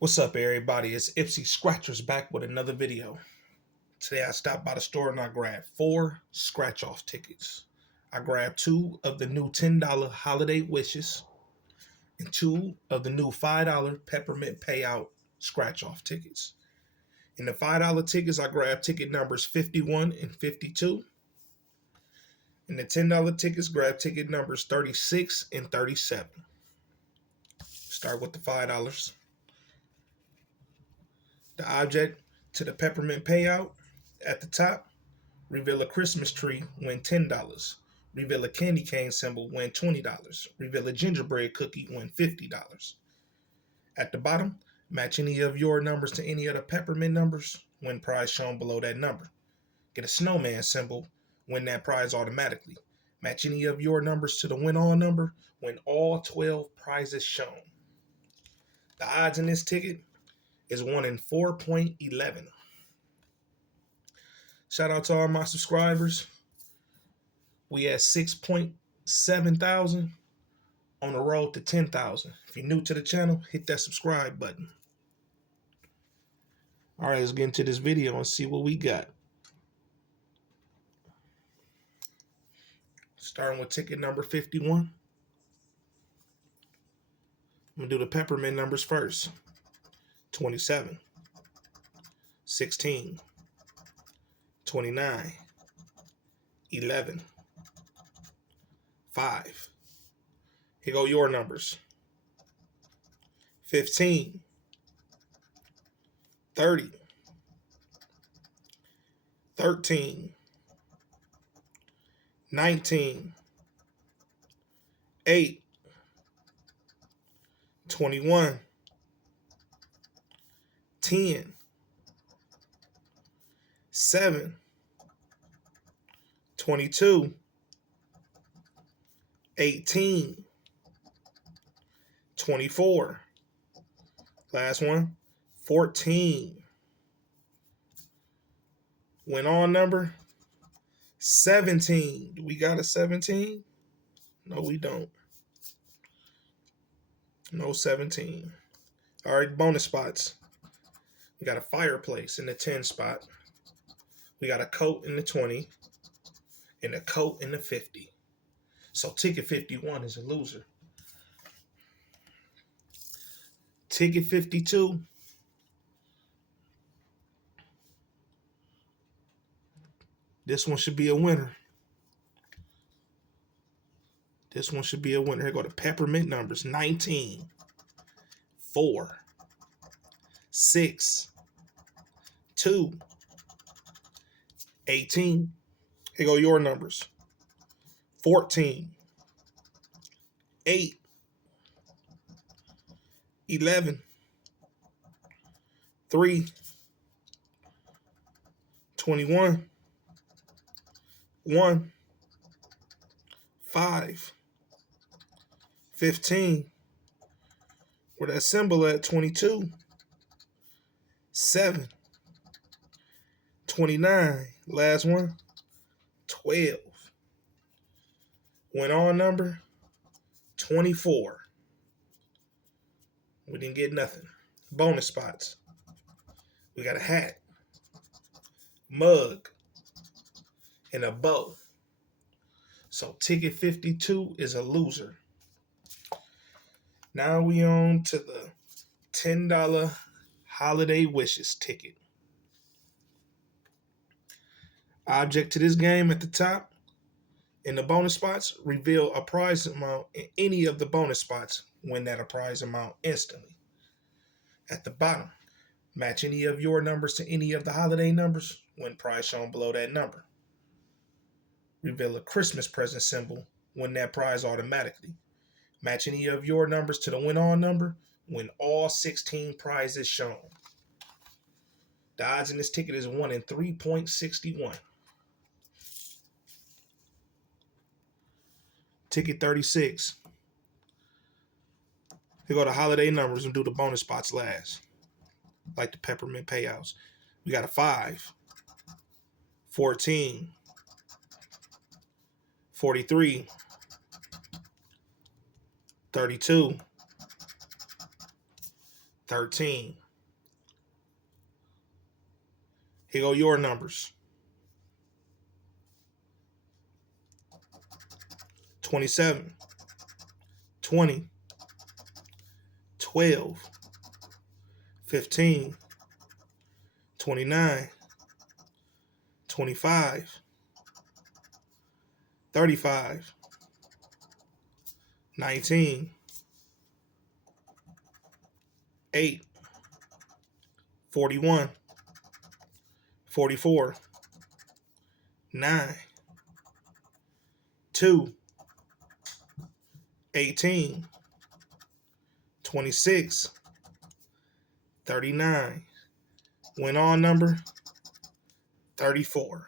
What's up, everybody? It's Ipsy Scratchers back with another video. Today I stopped by the store and I grabbed 4 scratch-off tickets. I grabbed 2 of the new $10 holiday wishes and 2 of the new $5 peppermint payout scratch-off tickets. In the $5 tickets, I grabbed ticket numbers 51 and 52. In the $10 tickets, grab ticket numbers 36 and 37. Start with the $5. The object to the peppermint payout at the top, reveal a Christmas tree, win $10. Reveal a candy cane symbol, win $20. Reveal a gingerbread cookie, win $50. At the bottom, match any of your numbers to any of the peppermint numbers, win prize shown below that number. Get a snowman symbol, win that prize automatically. Match any of your numbers to the win all number, win all 12 prizes shown. The odds in this ticket is 1 in 4.11. Shout out to all my subscribers. We at 6.7 thousand on the road to 10,000. If you're new to the channel, hit that subscribe button. All right, let's get into this video and see what we got. Starting with ticket number 51. I'm going to do the peppermint numbers first. 27, 16, 29, 11, 5. Here go your numbers. 15, 30, 13, 19, 8, 21, 10, 7, 22, 18, 24, last one, 14. Went on number 17. Do we got a 17? No, we don't. No 17. All right, bonus spots. We got a fireplace in the 10 spot. We got a coat in the 20 and a coat in the 50. So ticket 51 is a loser. Ticket 52. This one should be a winner. This one should be a winner. Here go the peppermint numbers. 19, 4, 6, 2, 18. Here go your numbers. 14, 8, 11, 3, 21, 1, 5, 15. Where that symbol at? 22, 7, 29. Last one, 12. Went on number 24. We didn't get nothing. Bonus spots. We got a hat, mug, and a bow. So ticket 52 is a loser. Now we on to the $10 holiday wishes ticket. Object to this game at the top. In the bonus spots, reveal a prize amount in any of the bonus spots. Win that prize amount instantly. At the bottom, match any of your numbers to any of the holiday numbers. Win prize shown below that number. Reveal a Christmas present symbol. Win that prize automatically. Match any of your numbers to the win on number. Win all 16 prizes shown. The odds in this ticket is 1 in 3.61. Ticket 36. Here go the holiday numbers and do the bonus spots last. Like the peppermint payouts. We got a 5, 14, 43, 32, 13. Here go your numbers. 27, 20, 12, 15, 29, 25, 35, 19, 8, 41, 44, 9, 2, 18, 26, 39. Went on number 34.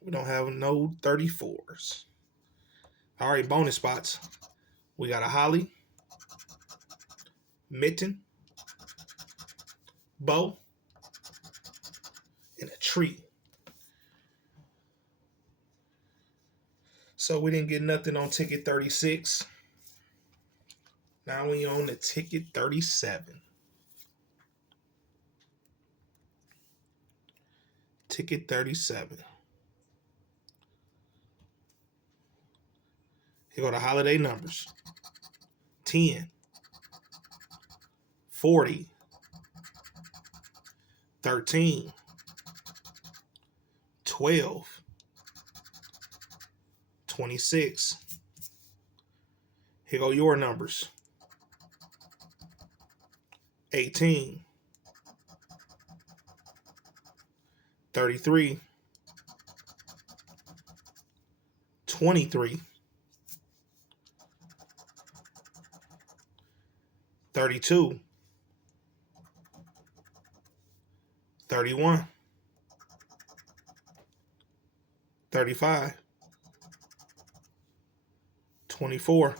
We don't have no 34s. All right, bonus spots. We got a holly, mitten, bow, and a tree. So we didn't get nothing on ticket 36. Now we on the ticket 37. Ticket 37. Here go the holiday numbers. 10, 40, 13, 12, 26. Here go your numbers. 18, 33, 23, 32, 31, 35, 24,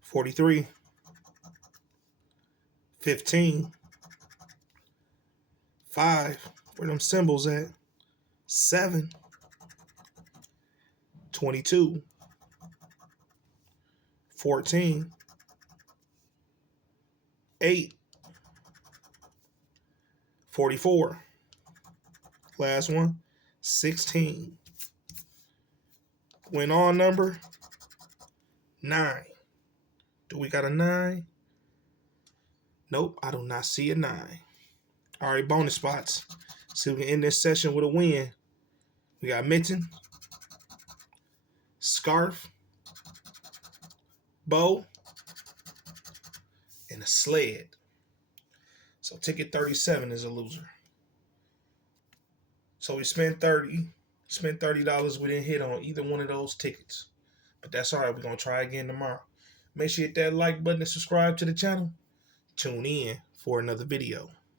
43, 15, 5, where them symbols at? 7, 22, 14, 8, 44. Last one, 16. Went on number 9. Do we got a 9? Nope, I do not see a 9. All right, bonus spots. See if we can end this session with a win. We got mitten, scarf, bow, and a sled. So ticket 37 is a loser. So we spent $30. We didn't hit on either one of those tickets. But that's all right. We're going to try again tomorrow. Make sure you hit that like button and subscribe to the channel. Tune in for another video.